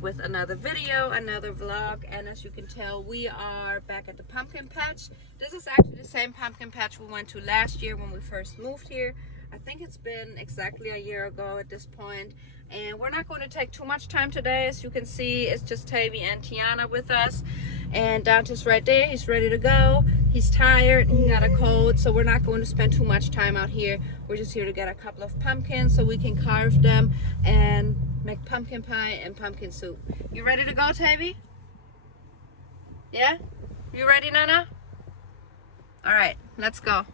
with another video, another vlog. And as you can tell, we are back at the pumpkin patch. This is actually the same pumpkin patch we went to last year when we first moved here. I think it's been exactly a year ago at this point. And we're not going to take too much time today. As you can see, it's just Tavy and Tiana with us. And Dante's right there. He's ready to go. He's tired. He got a cold. So we're not going to spend too much time out here. We're just here to get a couple of pumpkins so we can carve them and make pumpkin pie and pumpkin soup. You ready to go, Tavy? Yeah? You ready, Nana? All right, let's go.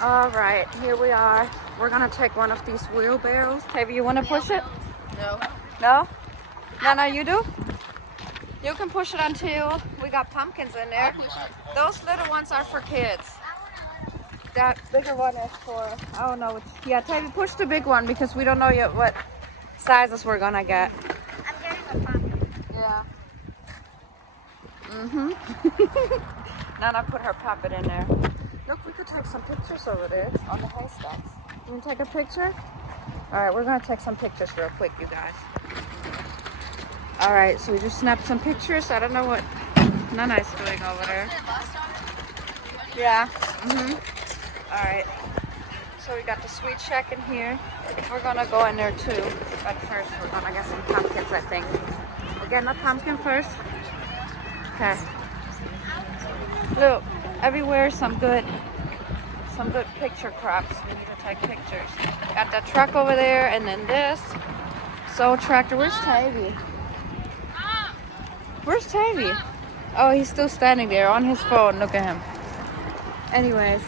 All right, here we are. We're gonna take one of these wheelbarrows. Tavy, you wanna push it? No. No? Nana, you do? You can push it until we got pumpkins in there. Those little ones are for kids. That bigger one is for, I don't know. Yeah, Tavy, push the big one because we don't know yet what sizes we're gonna get. I'm getting a pumpkin. Yeah. Nana put her puppet in there. Look, we could take some pictures over there on the haystacks. You want to take a picture? All right, we're gonna take some pictures real quick, you guys. All right, so we just snapped some pictures. I don't know what Nana is doing over there. Yeah. All right. So we got the sweet shack in here. We're gonna go in there too. But first, we're gonna get some pumpkins, I think. We're getting a pumpkin first. Okay. Look, everywhere some good picture crops. We need to take pictures. Got that truck over there, and then this. So tractor, where's Tavy? Where's Tavy? Oh, he's still standing there on his phone. Look at him. Anyways,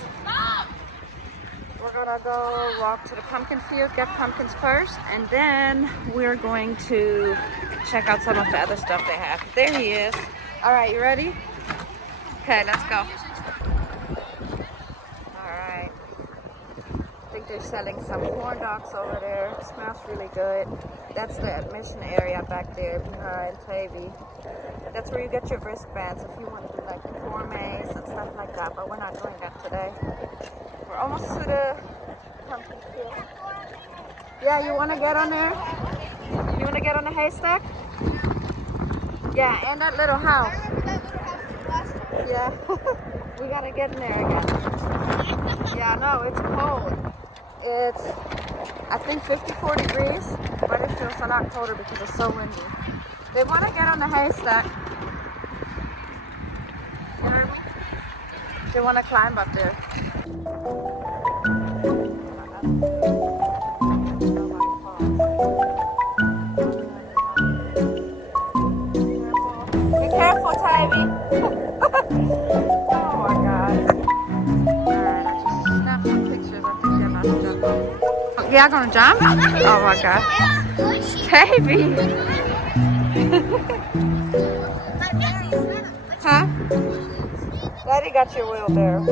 we're gonna go walk to the pumpkin field, get pumpkins first, and then we're going to check out some of the other stuff they have. There he is. All right, you ready? Okay, let's go. I think they're selling some corn dogs over there. It smells really good. That's the admission area back there behind Tavy. That's where you get your wristbands if you want to do like the corn maze and stuff like that, but we're not doing that today. We're almost to the pumpkin field. Yeah, you want to get on there? You want to get on the haystack? Yeah, and that little house. Yeah, we got to get in there again. Yeah, no, it's cold. It's, I think 54 degrees, but it feels a lot colder because it's so windy. They want to get on the haystack. You heard me? They want to climb up there. Be careful, Tavy. Oh my God. Alright, I just snapped some pictures. I think they're about to jump off. Yeah, gonna jump? Oh my God. Tavy! Huh? Daddy got your wheelbarrow.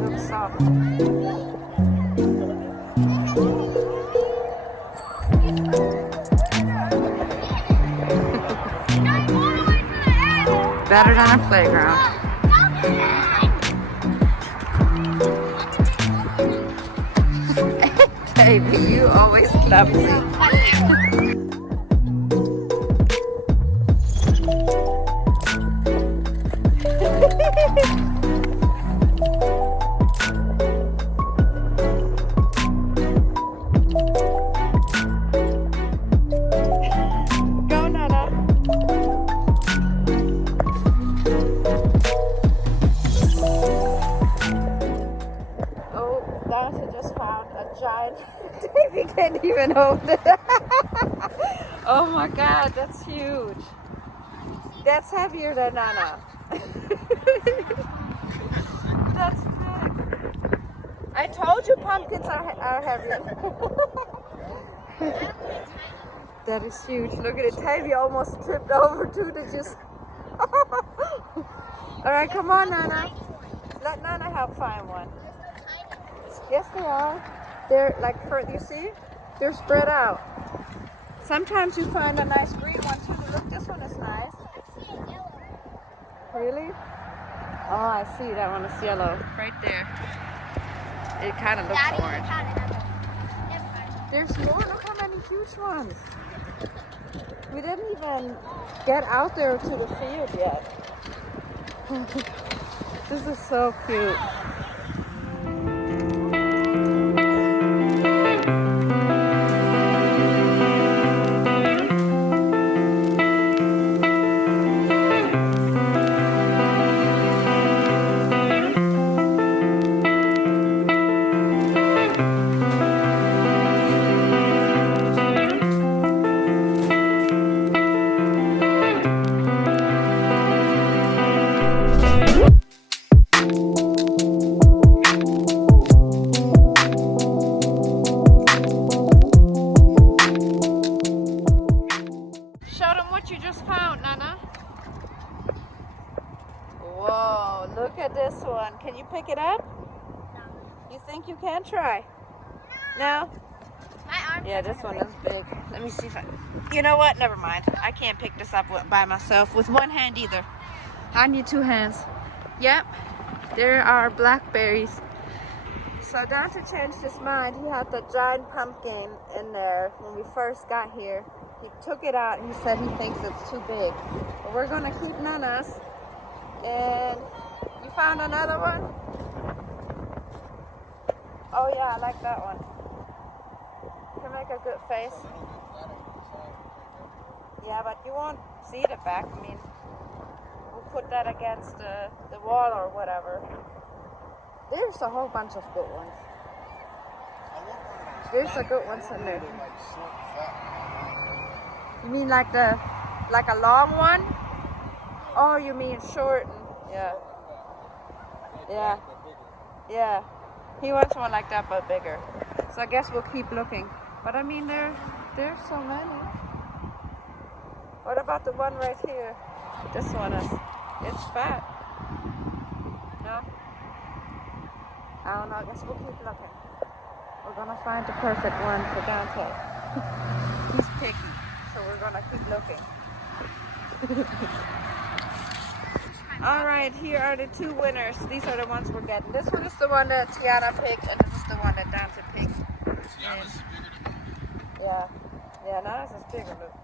Looks soft. Better than a playground. Baby, you always clumsy. Go, Nana. Oh, Dante just found a giant. He can't even hold it. Oh my God, that's huge. That's heavier than Nana. That's big. I told you pumpkins are heavy. That is huge. Look at it. Tavy almost tripped over too. Did you? All right, come on, Nana. Let Nana help find one. Yes, they are. They're like, you see? They're spread out. Sometimes you find a nice green one too. Look, this one is nice. Really? Oh, I see. That one is yellow. Right there. It kind of looks orange. There's more. Look how many huge ones. We didn't even get out there to the field yet. This is so cute. Show them what you just found, Nana. Whoa, look at this one. Can you pick it up? No. You think you can try? No? My arms. Yeah, this one is big. Let me see if I... You know what? Never mind. I can't pick this up by myself with one hand either. I need two hands. Yep, there are blackberries. So Dante changed his mind. He had the giant pumpkin in there when we first got here. He took it out and he said he thinks it's too big. But we're gonna keep Nana's. And you found another one? Oh yeah, I like that one. You can make a good face. Yeah, but you won't see the back. I mean, we'll put that against the wall or whatever. There's a whole bunch of good ones. There's a good ones in there. You mean like a long one? Oh, you mean short? Yeah. Yeah. Yeah. He wants one like that but bigger. So I guess we'll keep looking. But I mean there's so many. What about the one right here? This one it's fat. No? I don't know, I guess we'll keep looking. We're gonna find the perfect one for Dante. He's picky, so we're gonna keep looking. All right, here are the two winners. These are the ones we're getting. This one is the one that Tiana picked, and this is the one that Dante picked. Tiana's bigger than me. Yeah, Nana's is bigger, look.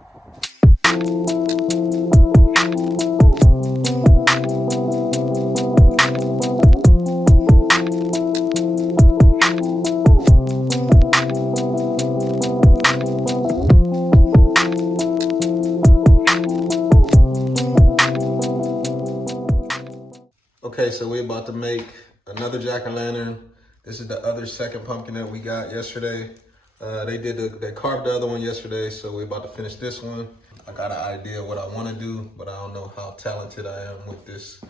Okay, so we're about to make another jack-o'-lantern. This is the other second pumpkin that we got yesterday. They carved the other one yesterday, so we're about to finish this one. I got an idea of what I want to do, but I don't know how talented I am with this.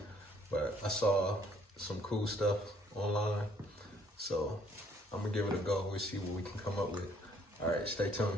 But I saw some cool stuff online, so I'm gonna give it a go. We'll see what we can come up with. All right, stay tuned.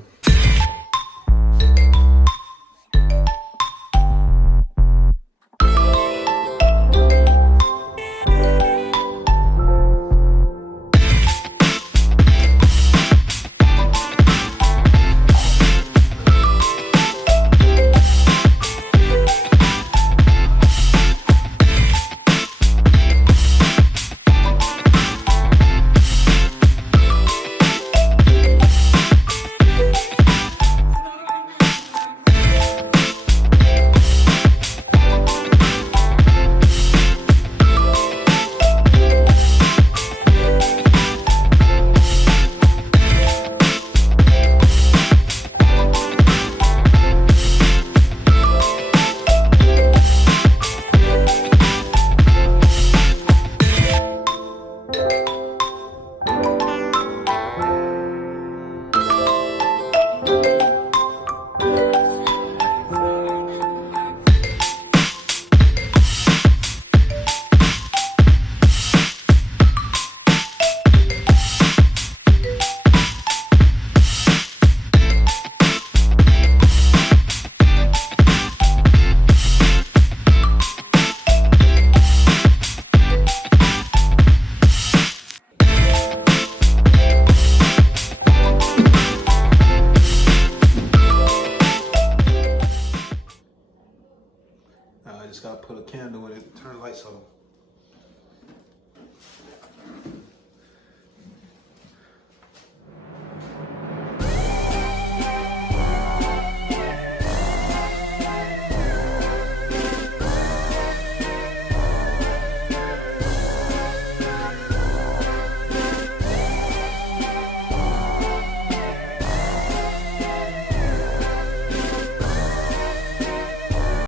I just gotta put a candle in it, turn the lights on.